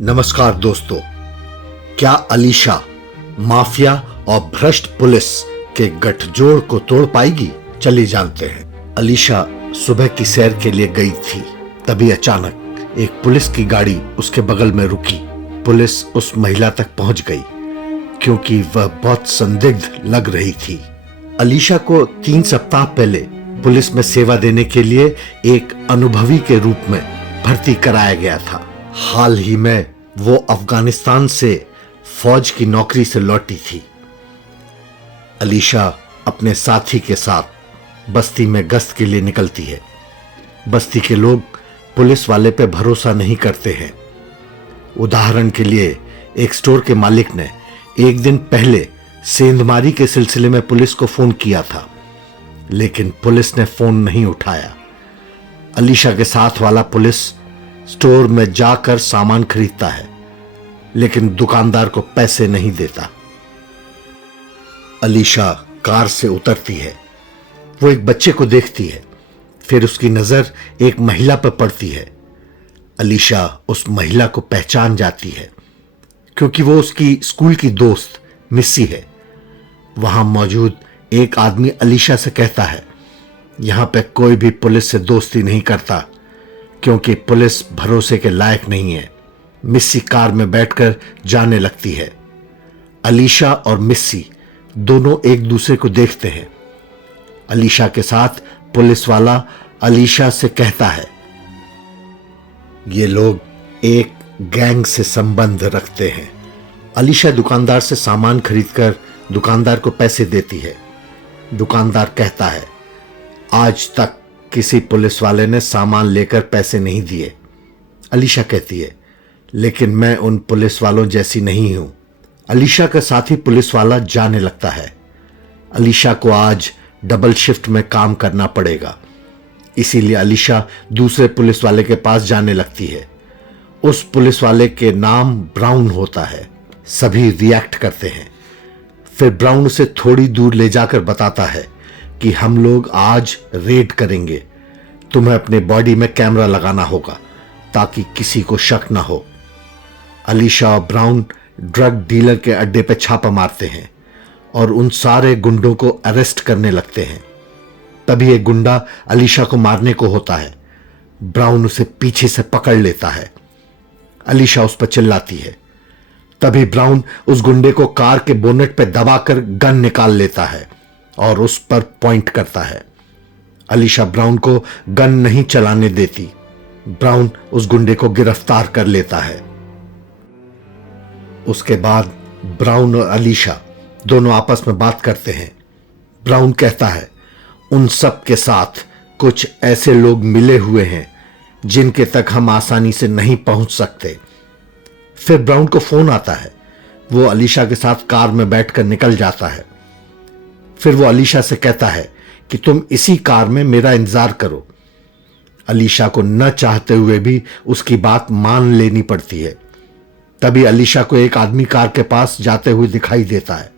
नमस्कार दोस्तों, क्या अलीशा माफिया और भ्रष्ट पुलिस के गठजोड़ को तोड़ पाएगी? चलिए जानते हैं। अलीशा सुबह की सैर के लिए गई थी, तभी अचानक एक पुलिस की गाड़ी उसके बगल में रुकी। पुलिस उस महिला तक पहुंच गई क्योंकि वह बहुत संदिग्ध लग रही थी। अलीशा को 3 सप्ताह पहले पुलिस में सेवा देने के लिए एक अनुभवी के रूप में भर्ती कराया गया था। हाल ही में वो अफगानिस्तान से फौज की नौकरी से लौटी थी। अलीशा अपने साथी के साथ बस्ती में गश्त के लिए निकलती है। बस्ती के लोग पुलिस वाले पे भरोसा नहीं करते हैं। उदाहरण के लिए एक स्टोर के मालिक ने एक दिन पहले सेंधमारी के सिलसिले में पुलिस को फोन किया था, लेकिन पुलिस ने फोन नहीं उठाया। अलीशा के साथ वाला पुलिस स्टोर में जाकर सामान खरीदता है, लेकिन दुकानदार को पैसे नहीं देता। अलीशा कार से उतरती है। वो एक बच्चे को देखती है, फिर उसकी नजर एक महिला पर पड़ती है। अलीशा उस महिला को पहचान जाती है क्योंकि वो उसकी स्कूल की दोस्त मिस्सी है। वहां मौजूद एक आदमी अलीशा से कहता है, यहां पे कोई भी पुलिस से दोस्ती नहीं करता क्योंकि पुलिस भरोसे के लायक नहीं है। मिस्सी कार में बैठकर जाने लगती है। अलीशा और मिस्सी दोनों एक दूसरे को देखते हैं। अलीशा के साथ पुलिस वाला अलीशा से कहता है, ये लोग एक गैंग से संबंध रखते हैं। अलीशा दुकानदार से सामान खरीदकर दुकानदार को पैसे देती है। दुकानदार कहता है, आज तक किसी पुलिस वाले ने सामान लेकर पैसे नहीं दिए। अलीशा कहती है, लेकिन मैं उन पुलिस वालों जैसी नहीं हूं। अलीशा का साथी पुलिस वाला जाने लगता है। अलीशा को आज डबल शिफ्ट में काम करना पड़ेगा, इसीलिए अलीशा दूसरे पुलिस वाले के पास जाने लगती है। उस पुलिस वाले के नाम ब्राउन होता है। सभी रिएक्ट करते हैं। फिर ब्राउन उसे थोड़ी दूर ले जाकर बताता है कि हम लोग आज रेड करेंगे। तुम्हें अपने बॉडी में कैमरा लगाना होगा ताकि किसी को शक ना हो। अलीशा और ब्राउन ड्रग डीलर के अड्डे पे छापा मारते हैं और उन सारे गुंडों को अरेस्ट करने लगते हैं। तभी एक गुंडा अलीशा को मारने को होता है। ब्राउन उसे पीछे से पकड़ लेता है। अलीशा उस पर चिल्लाती है। तभी ब्राउन उस गुंडे को कार के बोनेट पे दबाकर गन निकाल लेता है और उस पर पॉइंट करता है। अलीशा ब्राउन को गन नहीं चलाने देती। ब्राउन उस गुंडे को गिरफ्तार कर लेता है। उसके बाद ब्राउन और अलीशा दोनों आपस में बात करते हैं। ब्राउन कहता है, उन सब के साथ कुछ ऐसे लोग मिले हुए हैं जिनके तक हम आसानी से नहीं पहुंच सकते। फिर ब्राउन को फोन आता है। वो अलीशा के साथ कार में बैठकर निकल जाता है। फिर वो अलीशा से कहता है कि तुम इसी कार में मेरा इंतजार करो। अलीशा को न चाहते हुए भी उसकी बात मान लेनी पड़ती है। तभी अलीशा को एक आदमी कार के पास जाते हुए दिखाई देता है।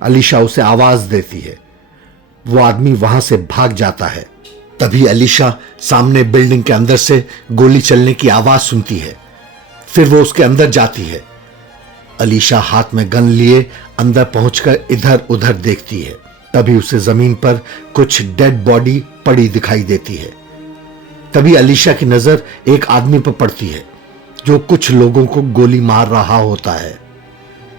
अलीशा उसे आवाज देती है। वो आदमी वहां से भाग जाता है। तभी अलीशा सामने बिल्डिंग के अंदर से गोली चलने की आवाज सुनती है। फिर वो उसके अंदर जाती है। अलीशा हाथ में गन लिए अंदर पहुंचकर इधर उधर देखती है। तभी उसे जमीन पर कुछ डेड बॉडी पड़ी दिखाई देती है। तभी अलीशा की नजर एक आदमी पर पड़ती है जो कुछ लोगों को गोली मार रहा होता है।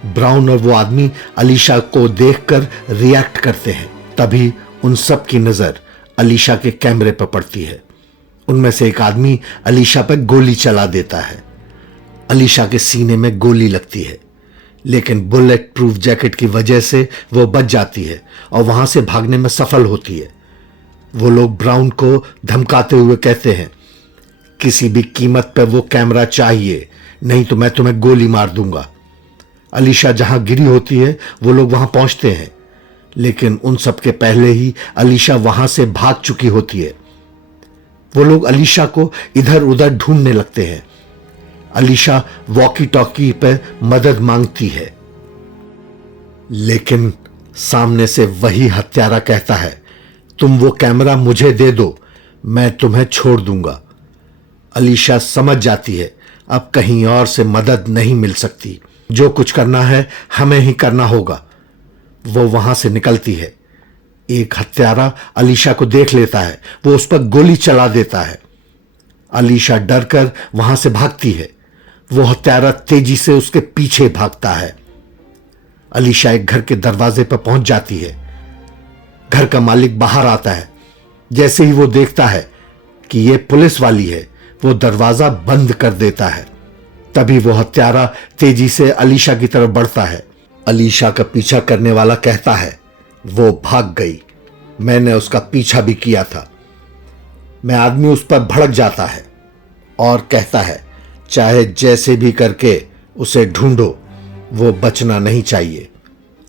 ब्राउन और वो आदमी अलीशा को देखकर रिएक्ट करते हैं। तभी उन सब की नजर अलीशा के कैमरे पर पड़ती है। उनमें से एक आदमी अलीशा पर गोली चला देता है। अलीशा के सीने में गोली लगती है, लेकिन बुलेट प्रूफ जैकेट की वजह से वो बच जाती है और वहां से भागने में सफल होती है। वो लोग ब्राउन को धमकाते हुए कहते हैं, किसी भी कीमत पर वो कैमरा चाहिए, नहीं तो मैं तुम्हें गोली मार दूंगा। अलीशा जहां गिरी होती है वो लोग वहां पहुंचते हैं, लेकिन उन सब के पहले ही अलीशा वहां से भाग चुकी होती है। वो लोग अलीशा को इधर उधर ढूंढने लगते हैं। अलीशा वॉकी टॉकी पे मदद मांगती है, लेकिन सामने से वही हत्यारा कहता है, तुम वो कैमरा मुझे दे दो, मैं तुम्हें छोड़ दूंगा। अलीशा समझ जाती है अब कहीं और से मदद नहीं मिल सकती। जो कुछ करना है हमें ही करना होगा। वो वहां से निकलती है। एक हत्यारा अलीशा को देख लेता है। वो उस पर गोली चला देता है। अलीशा डरकर वहां से भागती है। वो हत्यारा तेजी से उसके पीछे भागता है। अलीशा एक घर के दरवाजे पर पहुंच जाती है। घर का मालिक बाहर आता है। जैसे ही वो देखता है कि ये पुलिस वाली है, वो दरवाजा बंद कर देता है। तभी वो हत्यारा तेजी से अलीशा की तरफ बढ़ता है। अलीशा का पीछा करने वाला कहता है, वो भाग गई, मैंने उसका पीछा भी किया था। मैं आदमी उस पर भड़क जाता है और कहता है, चाहे जैसे भी करके उसे ढूंढो, वो बचना नहीं चाहिए।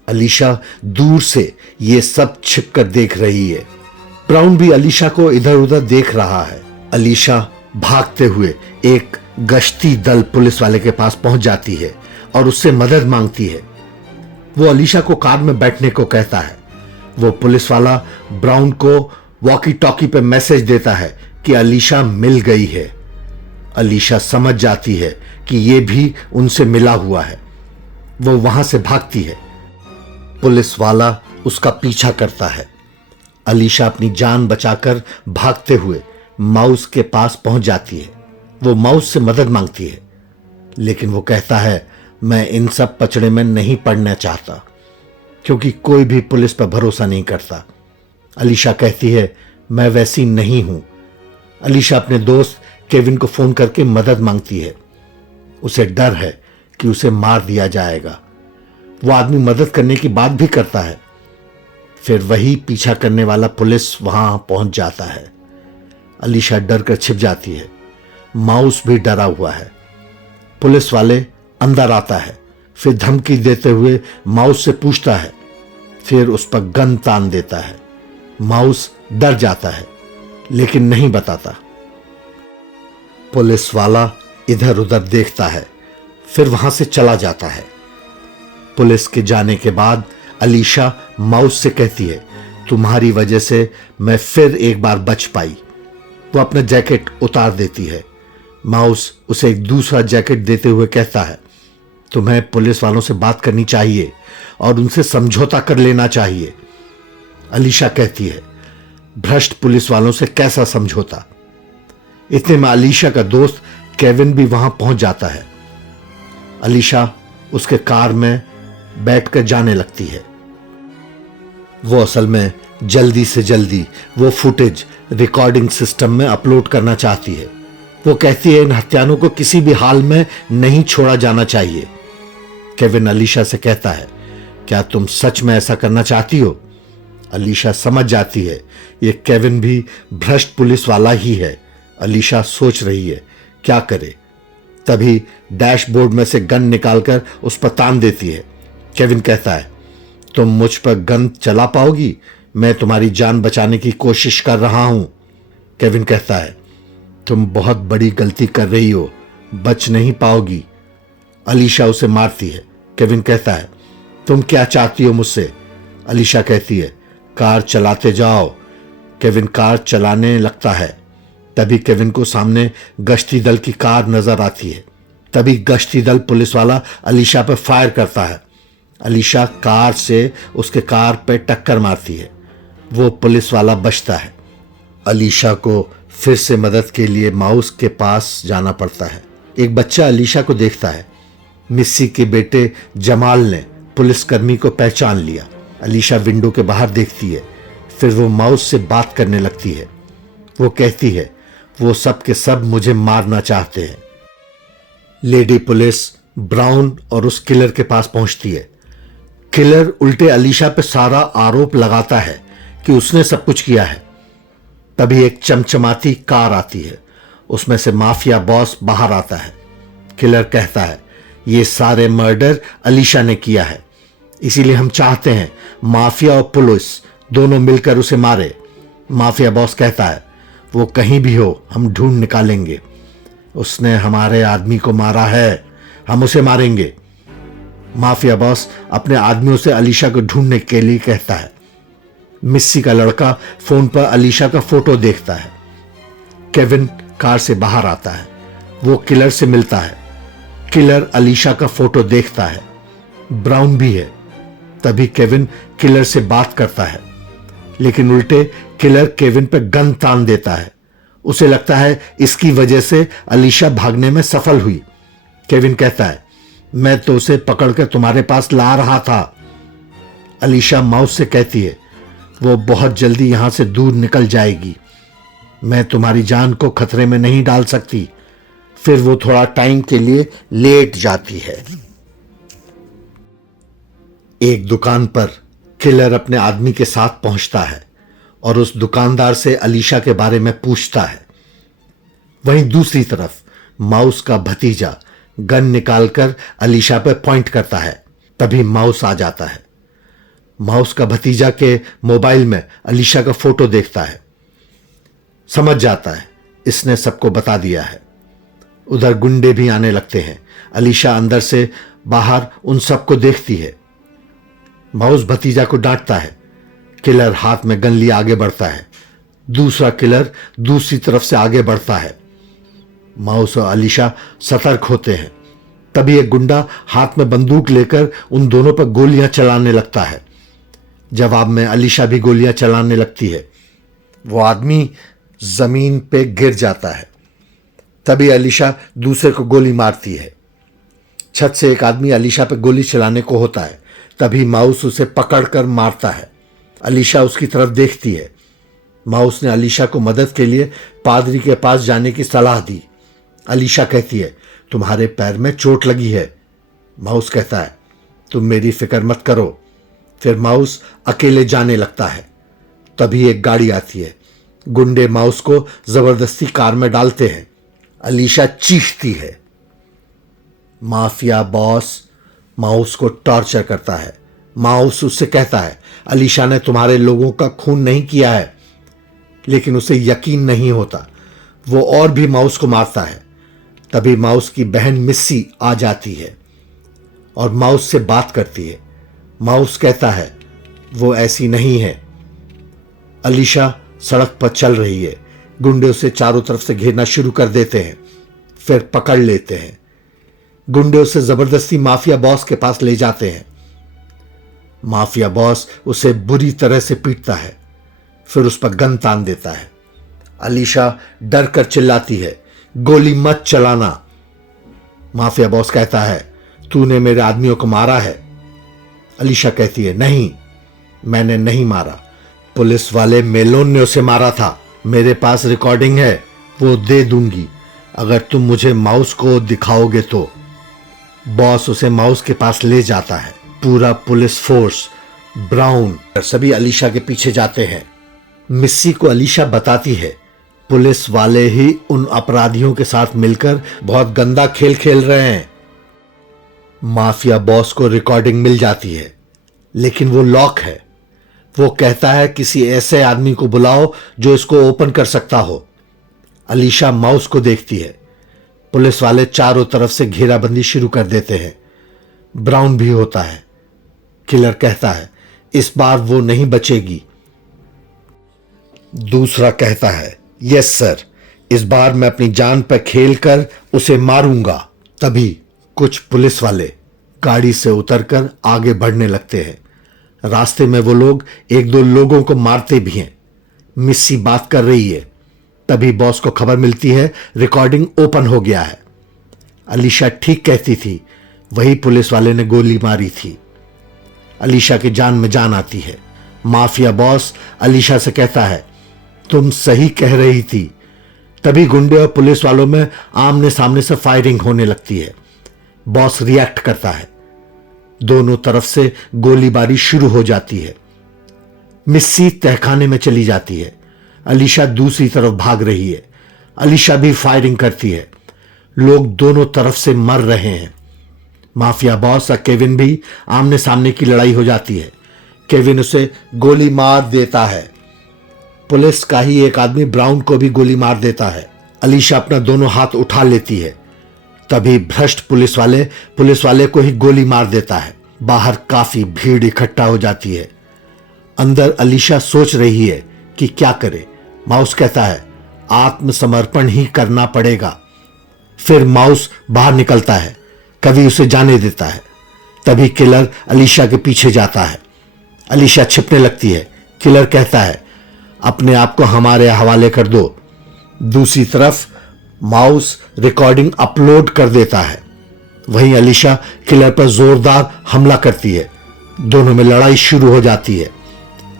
अलीशा दूर से ये सब छिपकर देख रही है। ब्राउन भी अलीशा को इधर उधर देख रहा है। अलीशा भागते हुए एक गश्ती दल पुलिस वाले के पास पहुंच जाती है और उससे मदद मांगती है। वो अलीशा को कार में बैठने को कहता है। वो पुलिस वाला ब्राउन को वॉकी टॉकी पे मैसेज देता है कि अलीशा मिल गई है। अलीशा समझ जाती है कि ये भी उनसे मिला हुआ है। वो वहां से भागती है। पुलिस वाला उसका पीछा करता है। अलीशा अपनी जान बचाकर भागते हुए माउस के पास पहुंच जाती है। वो माउस से मदद मांगती है, लेकिन वो कहता है, मैं इन सब पचड़े में नहीं पड़ना चाहता, क्योंकि कोई भी पुलिस पर भरोसा नहीं करता। अलीशा कहती है, मैं वैसी नहीं हूं। अलीशा अपने दोस्त केविन को फोन करके मदद मांगती है। उसे डर है कि उसे मार दिया जाएगा। वो आदमी मदद करने की बात भी करता है। फिर वही पीछा करने वाला पुलिस वहां पहुंच जाता है। अलीशा डर कर छिप जाती है। माउस भी डरा हुआ है। पुलिस वाले अंदर आता है, फिर धमकी देते हुए माउस से पूछता है, फिर उस पर गन तान देता है। माउस डर जाता है, लेकिन नहीं बताता। पुलिस वाला इधर उधर देखता है, फिर वहां से चला जाता है। पुलिस के जाने के बाद अलीशा माउस से कहती है, तुम्हारी वजह से मैं फिर एक बार बच पाई। वो अपना जैकेट उतार देती है। माउस उसे एक दूसरा जैकेट देते हुए कहता है, तुम्हें पुलिस वालों से बात करनी चाहिए और उनसे समझौता कर लेना चाहिए। अलीशा कहती है, भ्रष्ट पुलिस वालों से कैसा समझौता। इतने में अलीशा का दोस्त केविन भी वहां पहुंच जाता है। अलीशा उसके कार में बैठकर जाने लगती है। वो असल में जल्दी से जल्दी वो फुटेज रिकॉर्डिंग सिस्टम में अपलोड करना चाहती है। वो कहती है, इन हत्यारों को किसी भी हाल में नहीं छोड़ा जाना चाहिए। केविन अलीशा से कहता है, क्या तुम सच में ऐसा करना चाहती हो? अलीशा समझ जाती है ये केविन भी भ्रष्ट पुलिस वाला ही है। अलीशा सोच रही है क्या करे। तभी डैशबोर्ड में से गन निकालकर उस पर तान देती है। केविन कहता है, तुम मुझ पर गन चला पाओगी? मैं तुम्हारी जान बचाने की कोशिश कर रहा हूं। केविन कहता है, तुम बहुत बड़ी गलती कर रही हो, बच नहीं पाओगी। अलीशा उसे मारती है। केविन कहता है, तुम क्या चाहती हो मुझसे? अलीशा कहती है, कार चलाते जाओ। केविन कार चलाने लगता है। तभी केविन को सामने गश्ती दल की कार नजर आती है। तभी गश्ती दल पुलिस वाला अलीशा पर फायर करता है। अलीशा कार से उसके कार पे टक्कर मारती है। वो पुलिस वाला बचता है। अलीशा को फिर से मदद के लिए माउस के पास जाना पड़ता है। एक बच्चा अलीशा को देखता है। मिस्सी के बेटे जमाल ने पुलिसकर्मी को पहचान लिया। अलीशा विंडो के बाहर देखती है। फिर वो माउस से बात करने लगती है। वो कहती है, वो सब के सब मुझे मारना चाहते हैं। लेडी पुलिस ब्राउन और उस किलर के पास पहुंचती है। किलर उल्टे अलीशा पे सारा आरोप लगाता है कि उसने सब कुछ किया है। तभी एक चमचमाती कार आती है। उसमें से माफिया बॉस बाहर आता है। किलर कहता है, ये सारे मर्डर अलीशा ने किया है, इसीलिए हम चाहते हैं माफिया और पुलिस दोनों मिलकर उसे मारे। माफिया बॉस कहता है, वो कहीं भी हो हम ढूंढ निकालेंगे। उसने हमारे आदमी को मारा है, हम उसे मारेंगे। माफिया बॉस अपने आदमियों से अलीशा को ढूंढने के लिए कहता है। मिस्सी का लड़का फोन पर अलीशा का फोटो देखता है। केविन कार से बाहर आता है। वो किलर से मिलता है। किलर अलीशा का फोटो देखता है, ब्राउन भी है। तभी केविन किलर से बात करता है, लेकिन उल्टे किलर केविन पे गन तान देता है। उसे लगता है इसकी वजह से अलीशा भागने में सफल हुई। केविन कहता है, मैं तो उसे पकड़कर तुम्हारे पास ला रहा था। अलीशा माउस से कहती है, वो बहुत जल्दी यहां से दूर निकल जाएगी, मैं तुम्हारी जान को खतरे में नहीं डाल सकती। फिर वो थोड़ा टाइम के लिए लेट जाती है। एक दुकान पर किलर अपने आदमी के साथ पहुंचता है और उस दुकानदार से अलीशा के बारे में पूछता है। वहीं दूसरी तरफ माउस का भतीजा गन निकालकर अलीशा पर पॉइंट करता है। तभी माउस आ जाता है। माउस का भतीजा के मोबाइल में अलीशा का फोटो देखता है, समझ जाता है इसने सबको बता दिया है। उधर गुंडे भी आने लगते हैं। अलीशा अंदर से बाहर उन सबको देखती है। माउस भतीजा को डांटता है। किलर हाथ में गन लिए आगे बढ़ता है। दूसरा किलर दूसरी तरफ से आगे बढ़ता है। माउस और अलीशा सतर्क होते हैं। तभी एक गुंडा हाथ में बंदूक लेकर उन दोनों पर गोलियां चलाने लगता है। जवाब में अलीशा भी गोलियां चलाने लगती है। वो आदमी जमीन पे गिर जाता है। तभी अलीशा दूसरे को गोली मारती है। छत से एक आदमी अलीशा पे गोली चलाने को होता है। तभी माउस उसे पकड़कर मारता है। अलीशा उसकी तरफ देखती है। माउस ने अलीशा को मदद के लिए पादरी के पास जाने की सलाह दी। अलीशा कहती है, तुम्हारे पैर में चोट लगी है। माउस कहता है, तुम मेरी फिक्र मत करो। फिर माउस अकेले जाने लगता है। तभी एक गाड़ी आती है। गुंडे माउस को जबरदस्ती कार में डालते हैं। अलीशा चीखती है। माफिया बॉस माउस को टॉर्चर करता है। माउस उससे कहता है, अलीशा ने तुम्हारे लोगों का खून नहीं किया है, लेकिन उसे यकीन नहीं होता। वो और भी माउस को मारता है। तभी माउस की बहन मिस्सी आ जाती है और माउस से बात करती है। माउस कहता है, वो ऐसी नहीं है। अलीशा सड़क पर चल रही है। गुंडे उसे चारों तरफ से घेरना शुरू कर देते हैं, फिर पकड़ लेते हैं। गुंडे उसे जबरदस्ती माफिया बॉस के पास ले जाते हैं। माफिया बॉस उसे बुरी तरह से पीटता है, फिर उस पर गन तान देता है। अलीशा डर कर चिल्लाती है, गोली मत चलाना। माफिया बॉस कहता है, तूने मेरे आदमियों को मारा है। अलीशा कहती है, नहीं, मैंने नहीं मारा। पुलिस वाले मेलोन ने उसे मारा था। मेरे पास रिकॉर्डिंग है, वो दे दूंगी अगर तुम मुझे माउस को दिखाओगे तो। बॉस उसे माउस के पास ले जाता है। पूरा पुलिस फोर्स, ब्राउन, सभी अलीशा के पीछे जाते हैं। मिस्सी को अलीशा बताती है, पुलिस वाले ही उन अपराधियों के साथ मिलकर बहुत गंदा खेल खेल रहे हैं। माफिया बॉस को रिकॉर्डिंग मिल जाती है, लेकिन वो लॉक है। वो कहता है किसी ऐसे आदमी को बुलाओ जो इसको ओपन कर सकता हो। अलीशा माउस को देखती है। पुलिस वाले चारों तरफ से घेराबंदी शुरू कर देते हैं। ब्राउन भी होता है। किलर कहता है, इस बार वो नहीं बचेगी। दूसरा कहता है, यस सर, इस बार मैं अपनी जान पर खेल कर उसे मारूंगा। तभी कुछ पुलिस वाले गाड़ी से उतरकर आगे बढ़ने लगते हैं। रास्ते में वो लोग एक दो लोगों को मारते भी हैं। मिस्सी बात कर रही है। तभी बॉस को खबर मिलती है, रिकॉर्डिंग ओपन हो गया है। अलीशा ठीक कहती थी, वही पुलिस वाले ने गोली मारी थी। अलीशा की जान में जान आती है। माफिया बॉस अलीशा से कहता है, तुम सही कह रही थी। तभी गुंडे और पुलिस वालों में आमने सामने से फायरिंग होने लगती है। बॉस रिएक्ट करता है। दोनों तरफ से गोलीबारी शुरू हो जाती है। मिस्सी तहखाने में चली जाती है। अलीशा दूसरी तरफ भाग रही है। अलीशा भी फायरिंग करती है। लोग दोनों तरफ से मर रहे हैं। माफिया बॉस और केविन भी आमने सामने की लड़ाई हो जाती है। केविन उसे गोली मार देता है। पुलिस का ही एक आदमी ब्राउन को भी गोली मार देता है। अलीशा अपना दोनों हाथ उठा लेती है। तभी भ्रष्ट पुलिस वाले को ही गोली मार देता है। बाहर काफी भीड़ इकट्ठा हो जाती है। अंदर अलीशा सोच रही है कि क्या करे। माउस कहता है, आत्मसमर्पण ही करना पड़ेगा। फिर माउस बाहर निकलता है, कभी उसे जाने देता है। तभी किलर अलीशा के पीछे जाता है। अलीशा छिपने लगती है। किलर कहता है, अपने आप को हमारे हवाले कर दो। दूसरी तरफ माउस रिकॉर्डिंग अपलोड कर देता है। वहीं अलीशा किलर पर जोरदार हमला करती है। दोनों में लड़ाई शुरू हो जाती है।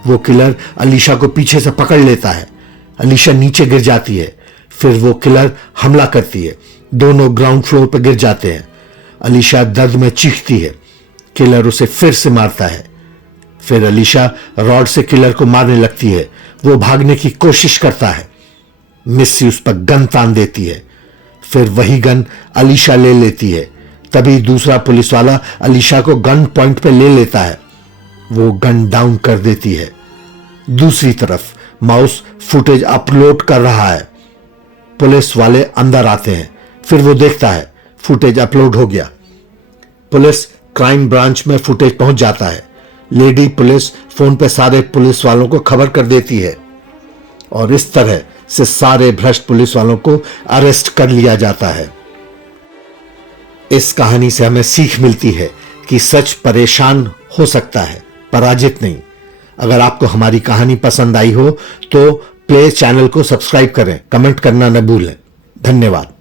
वो किलर अलीशा को पीछे से पकड़ लेता है। अलीशा नीचे गिर जाती है। फिर वो किलर हमला करती है। दोनों ग्राउंड फ्लोर पर गिर जाते हैं। अलीशा दर्द में चीखती है। किलर उसे फिर से मारता है। फिर अलीशा रॉड से किलर को मारने लगती है। वो भागने की कोशिश करता है। मिस्सी उस पर गन तान देती है। फिर वही गन अलीशा ले लेती है। तभी दूसरा पुलिस वाला अलीशा को गन पॉइंट पे ले लेता है। वो गन डाउन कर देती है। दूसरी तरफ माउस फुटेज अपलोड कर रहा है। पुलिस वाले अंदर आते हैं। फिर वो देखता है फुटेज अपलोड हो गया। पुलिस क्राइम ब्रांच में फुटेज पहुंच जाता है। लेडी पुलिस फोन पे सारे पुलिस वालों को खबर कर देती है और इस तरह से सारे भ्रष्ट पुलिस वालों को अरेस्ट कर लिया जाता है। इस कहानी से हमें सीख मिलती है कि सच परेशान हो सकता है, पराजित नहीं। अगर आपको हमारी कहानी पसंद आई हो तो प्ले चैनल को सब्सक्राइब करें, कमेंट करना न भूलें। धन्यवाद।